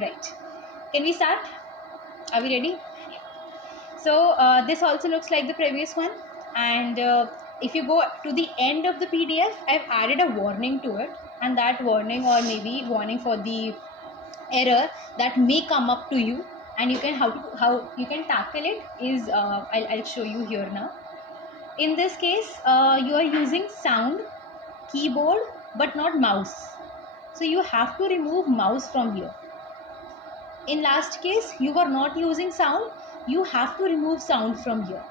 Right. Can we start? Are we ready? So this also looks like the previous one, and if you go to the end of the PDF, I've added a warning to it, and that warning, or maybe warning for the error that may come up to you, and you can how you can tackle it is I'll show you here now. In this case, you are using sound, keyboard, but not mouse. So you have to remove mouse from here. In last case, you are not using sound, you have to remove sound from here,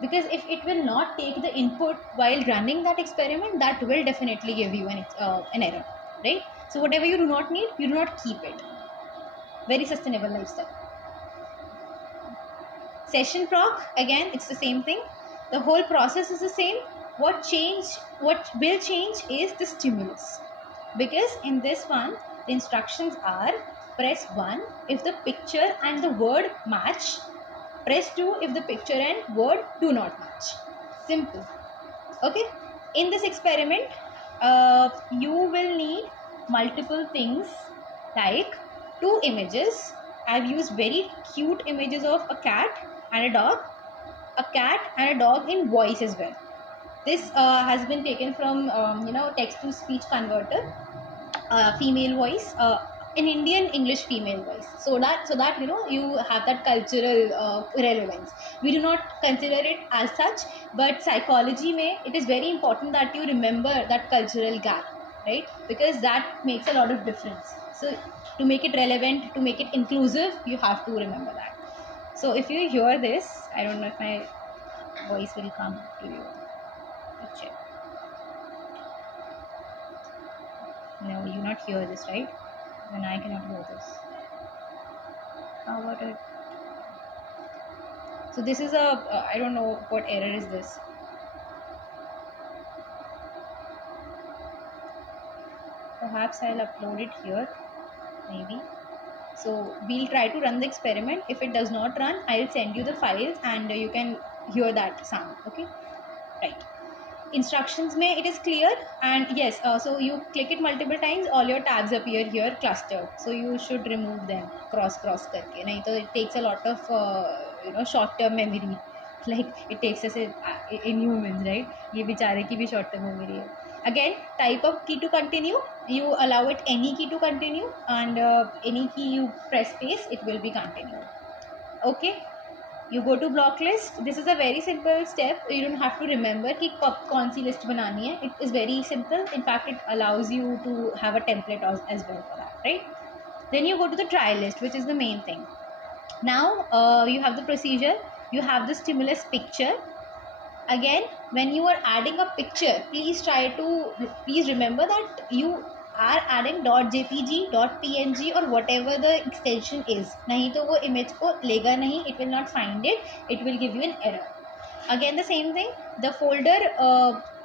because if it will not take the input while running that experiment, that will definitely give you an error, right? So whatever you do not need, you do not keep it. Very sustainable lifestyle. Session proc, again it's the same thing, the whole process is the same. What will change is the stimulus, because in this one the instructions are: press 1 if the picture and the word match, press 2 if the picture and word do not match. Simple. Okay, in this experiment you will need multiple things, like 2 images. I've used very cute images of a cat and a dog, a cat and a dog in voice as well. This has been taken from text to speech converter, female voice, an Indian English female voice, so that you have that cultural relevance. We do not consider it as such, but psychology may, it is very important that you remember that cultural gap, right? Because that makes a lot of difference. So to make it relevant, to make it inclusive, you have to remember that. So if you hear this, I don't know if my voice will come to you. Let's check. No, you not hear this, right? Then I cannot hear this. How about it? So this is I don't know what error is this. Perhaps I'll upload it here, maybe. So we'll try to run the experiment. If it does not run, I'll send you the files and you can hear that sound. Okay, right. Instructions may, it is clear, and yes, so you click it multiple times, all your tabs appear here clustered, so you should remove them cross karke, nahi to it takes a lot of short term memory, like it takes us in humans, right? Ye bichare ki bhi short term memory hai. Again, type of key to continue, you allow it any key to continue, and any key you press space, it will be continued. Okay, you go to block list. This is a very simple step. You don't have to remember कि कौन सी list बनानी है. It is very simple. In fact, it allows you to have a template as well for that, right? Then you go to the try list, which is the main thing. Now you have the procedure. You have the stimulus picture. Again, when you are adding a picture, please remember that you are adding .jpg, .png or whatever the extension is. नहीं तो वो image को लेगा नहीं, it will not find it, it will give you an error. Again the same thing, the folder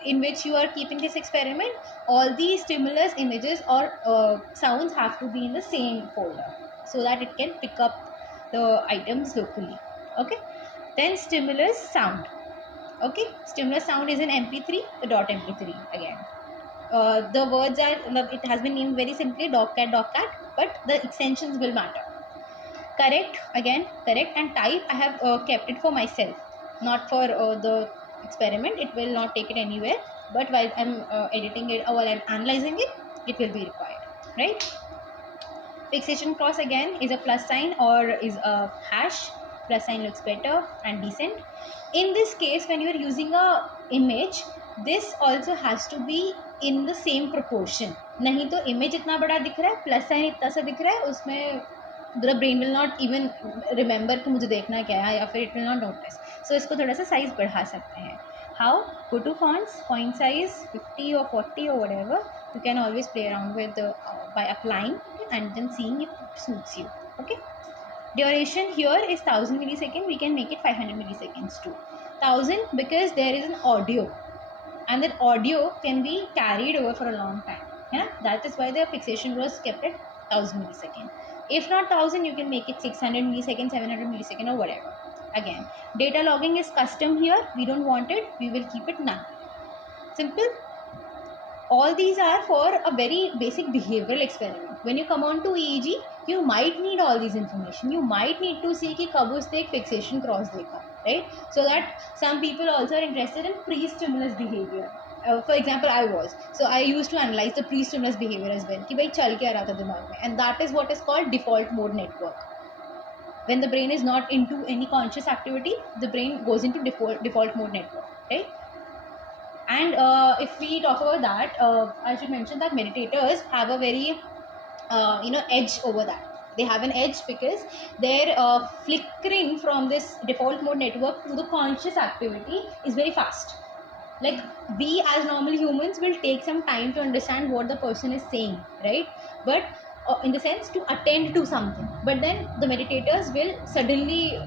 in which you are keeping this experiment, all the stimulus images or sounds have to be in the same folder so that it can pick up the items locally. Okay, then stimulus sound. Okay, stimulus sound is in MP3, the .mp3 again. The words are, it has been named very simply dog cat, but the extensions will matter. Correct, again correct, and type I have kept it for myself, not for the experiment. It will not take it anywhere, but while I'm editing it or while I'm analyzing it, it will be required, right? Fixation cross again is a plus sign or is a hash. Plus sign looks better and decent. In this case, when you are using a image, this also has to be in the same proportion. नहीं तो image इतना बड़ा दिख रहा है, plus sign इतना सा दिख रहा है, उसमें the brain will not even remember कि मुझे देखना क्या है, या फिर it will not notice. So इसको थोड़ा सा size बढ़ा सकते हैं. How? Go to fonts, font size 50 or 40 or whatever. You can always play around with by applying and then seeing if it suits you. Okay. Duration here is 1000 milliseconds. We can make it 500 milliseconds too. 1000 because there is an audio, and that audio can be carried over for a long time. Yeah, that is why the fixation was kept at 1000 milliseconds. If not 1000, you can make it 600 milliseconds, 700 milliseconds or whatever. Again, data logging is custom here. We don't want it. We will keep it none. Simple. all these are for a very basic behavioral experiment. When you come on to EEG, you might need all these information. You might need to see कि कब उसने एक fixation cross देखा, right? So that some people also are interested in pre-stimulus behavior. For example, I used to analyze the pre-stimulus behavior as well कि भाई चल क्या रहा था दिमाग में, and that is what is called default mode network. When the brain is not into any conscious activity, the brain goes into default mode network, right? And if we talk about that, I should mention that meditators have a very edge over that. They have an edge because their flickering from this default mode network to the conscious activity is very fast. Like, we as normal humans will take some time to understand what the person is saying, right? But in the sense to attend to something, but then the meditators will suddenly,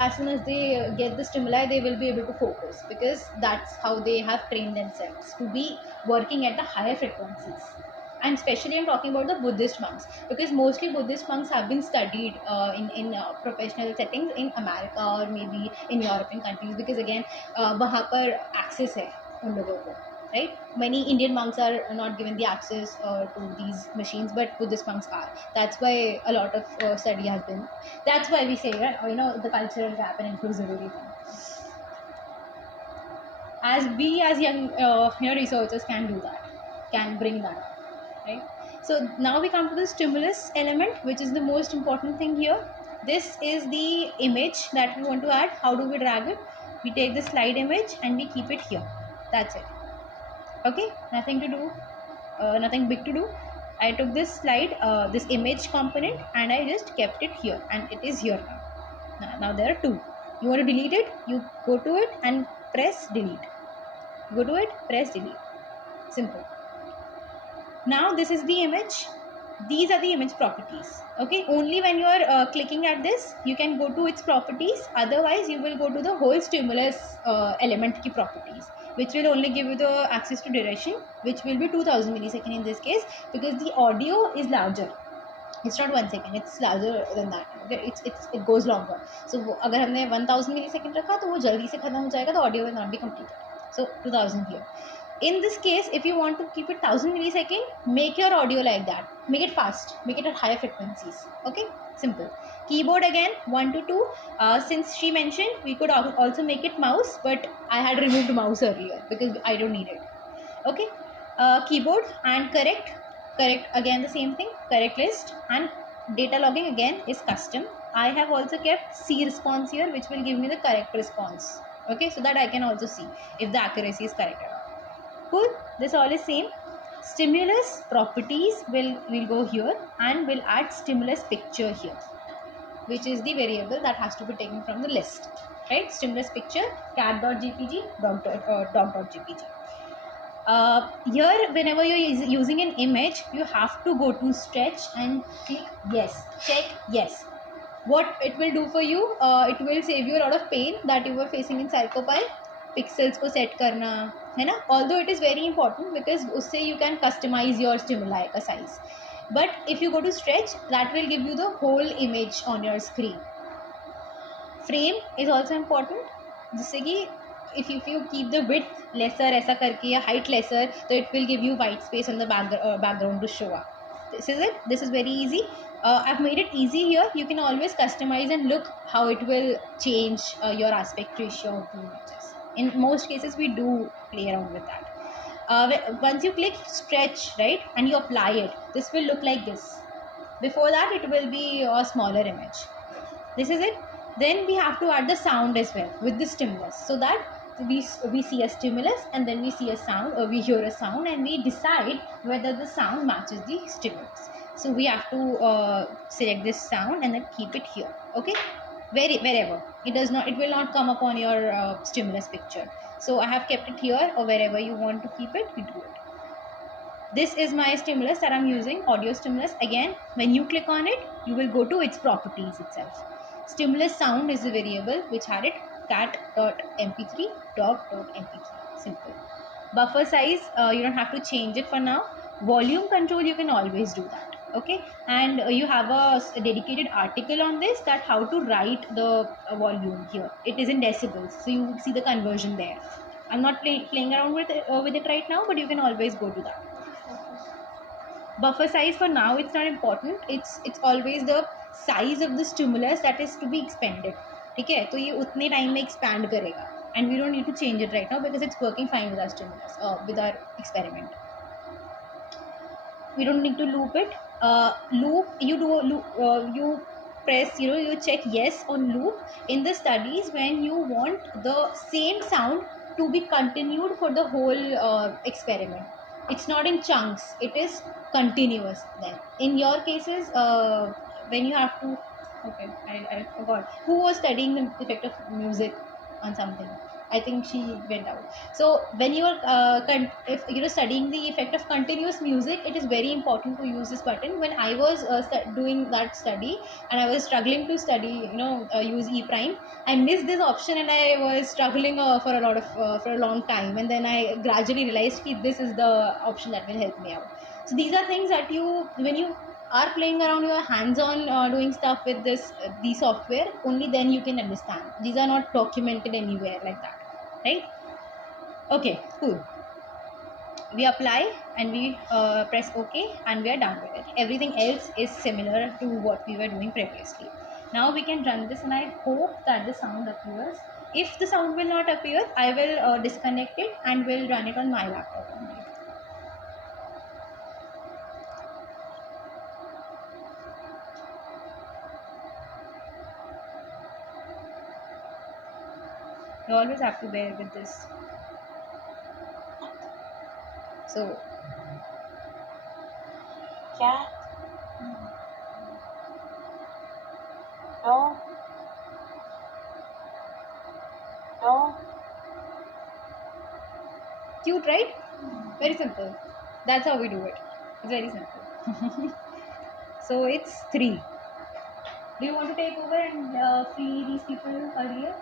as soon as they get the stimuli, they will be able to focus, because that's how they have trained themselves to be working at the higher frequencies. And especially I'm talking about the Buddhist monks, because mostly Buddhist monks have been studied in professional settings in America or maybe in European countries, because again वहाँ पर access है उन लोगों को, right? Many Indian monks are not given the access to these machines, but Buddhist monks are. That's why a lot of study has been. That's why we say, the cultural gap and inclusivity thing. As we as young researchers can do that, can bring that up, right? So now we come to the stimulus element, which is the most important thing here. This is the image that we want to add. How do we drag it? We take the slide image and we keep it here. That's it. Okay, nothing to do, nothing big to do. I took this slide, this image component, and I just kept it here, and it is here now. Now there are two. You want to delete it, you go to it and press delete. Go to it, press delete. Simple. Now this is the image. These are the image properties. Okay, only when you are clicking at this, you can go to its properties. Otherwise, you will go to the whole stimulus element ki properties, which will only give you the access to duration, which will be 2000 millisecond in this case, because the audio is larger. It's not 1 second, it's larger than that. Okay? It goes longer. So अगर हमने 1000 millisecond रखा तो वो जल्दी से खत्म हो जाएगा, the audio will not be completed. So 2000 here. In this case, if you want to keep it 1000 millisecond, make your audio like that. Make it fast. Make it at higher frequencies. Okay? Simple. Keyboard again, 1 to 2. Since she mentioned, we could also make it mouse, but I had removed mouse earlier because I don't need it. Okay? Keyboard and correct. Correct again the same thing. Correct list. And data logging again is custom. I have also kept C response here, which will give me the correct response. Okay? So that I can also see if the accuracy is correct or not. Cool. This all is same. Stimulus properties will go here, and we'll add stimulus picture here, which is the variable that has to be taken from the list, right? Stimulus picture, cat.jpg, dog.jpg. Here, whenever you're using an image, you have to go to stretch and click yes, check yes. What it will do for you, it will save you a lot of pain that you were facing in Psychopile. Pixels को set करना है ना, although it is very important because उससे you can customize your stimuli का size. But if you go to stretch, that will give you the whole image on your screen. Frame is also important, जिससे कि if you keep the width lesser ऐसा करके या height lesser, so it will give you white space on the background to show up. This is it. This is very easy. I've made it easy here. You can always customize and look how it will change your aspect ratio of the images. In most cases, we do play around with that. Once you click stretch, right, and you apply it, this will look like this. Before that, it will be a smaller image. This is it. Then we have to add the sound as well with the stimulus, so that we see a stimulus and then we see a sound, or we hear a sound and we decide whether the sound matches the stimulus. So we have to select this sound and then keep it here. Okay. Wherever it will not come up on your stimulus picture. So I have kept it here, or wherever you want to keep it, you do it. This is my stimulus that I'm using, audio stimulus. Again, when you click on it, you will go to its properties itself. Stimulus sound is the variable which had it, cat.mp3, dog.mp3. Simple. Buffer size, you don't have to change it for now. Volume control, you can always do that. Okay, and you have a dedicated article on this, that how to write the volume here. It is in decibels, so you see the conversion there. I'm not playing around with it right now, but you can always go to that. Buffer size for now, it's not important. It's always the size of the stimulus that is to be expanded. ठीक है, तो ये उतने time में expand करेगा, and we don't need to change it right now because it's working fine with our stimulus, with our experiment. We don't need to loop it. Loop, you do loop, you press, you check yes on loop in the studies when you want the same sound to be continued for the whole experiment. It's not in chunks, it is continuous. Then in your cases, when you have to, okay, I forgot who was studying the effect of music on something. I think she went out. So when you are if you're studying the effect of continuous music, it is very important to use this button. When I was doing that study and I was struggling to study, use E prime, I missed this option and I was struggling for a long time. And then I gradually realized that this is the option that will help me out. So these are things that when you are playing around, your hands-on doing stuff with the software, only then you can understand. These are not documented anywhere like that, right? Okay, cool. We apply and we press OK and we are done with it. Everything else is similar to what we were doing previously. Now we can run this and I hope that the sound appears. If the sound will not appear, I will disconnect it and will run it on my laptop only. You always have to bear with this. So, cat, dog, dog. Cute, right? Very simple. That's how we do it. It's very simple. So it's 3. Do you want to take over and free these people earlier?